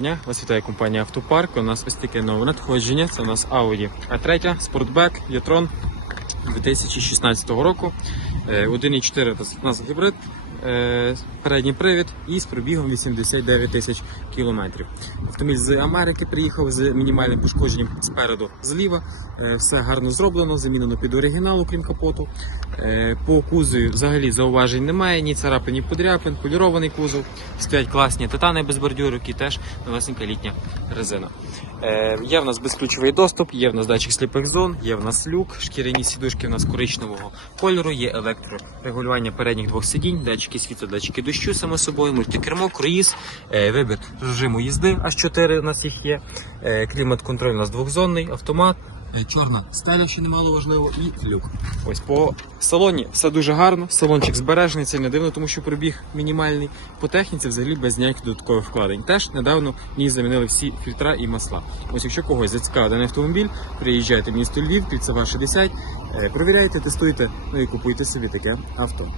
Дня вас вітає компанія Автопарк. У нас ось таке нове надходження. Це у нас Audi А 3 Sportback e-tron 2016 року. Е, 1.4 це у нас гібрид, е, передній привід і з пробігом 89 тисяч кілометрів. Автомобіль з Америки приїхав з мінімальним пошкодженням спереду зліва. Е, Все гарно зроблено, замінено під оригінал, окрім капоту. Е, По кузові взагалі зауважень немає, ні царапин, ні подряпин, полірований кузов. Стоять класні титани без бордюрок і теж новесенька літня резина. Е, Є в нас безключовий доступ, є в нас датчик сліпих зон, є в нас люк, шкіряні сідушки в нас коричневого кольору, є електрорегулювання передніх двох сидінь, датчики світла, датчики дощу, само собою, мультикермо, круїз, е, вибір режиму їзди, аж 4 у нас їх є. Е, Клімат-контроль у нас двохзонний, автомат. Е, Чорна стеля, що немало важливо, і люк. Ось по салоні все дуже гарно. Салончик збережений, це не дивно, тому що пробіг мінімальний. По техніці взагалі без ніяких додаткових вкладень. Теж недавно в ній замінили всі фільтра і масла. Ось якщо когось зацікавив даний автомобіль, приїжджайте в місто Львів, Кільцева 60, е, провіряйте, тестуйте, ну і купуйте собі таке авто.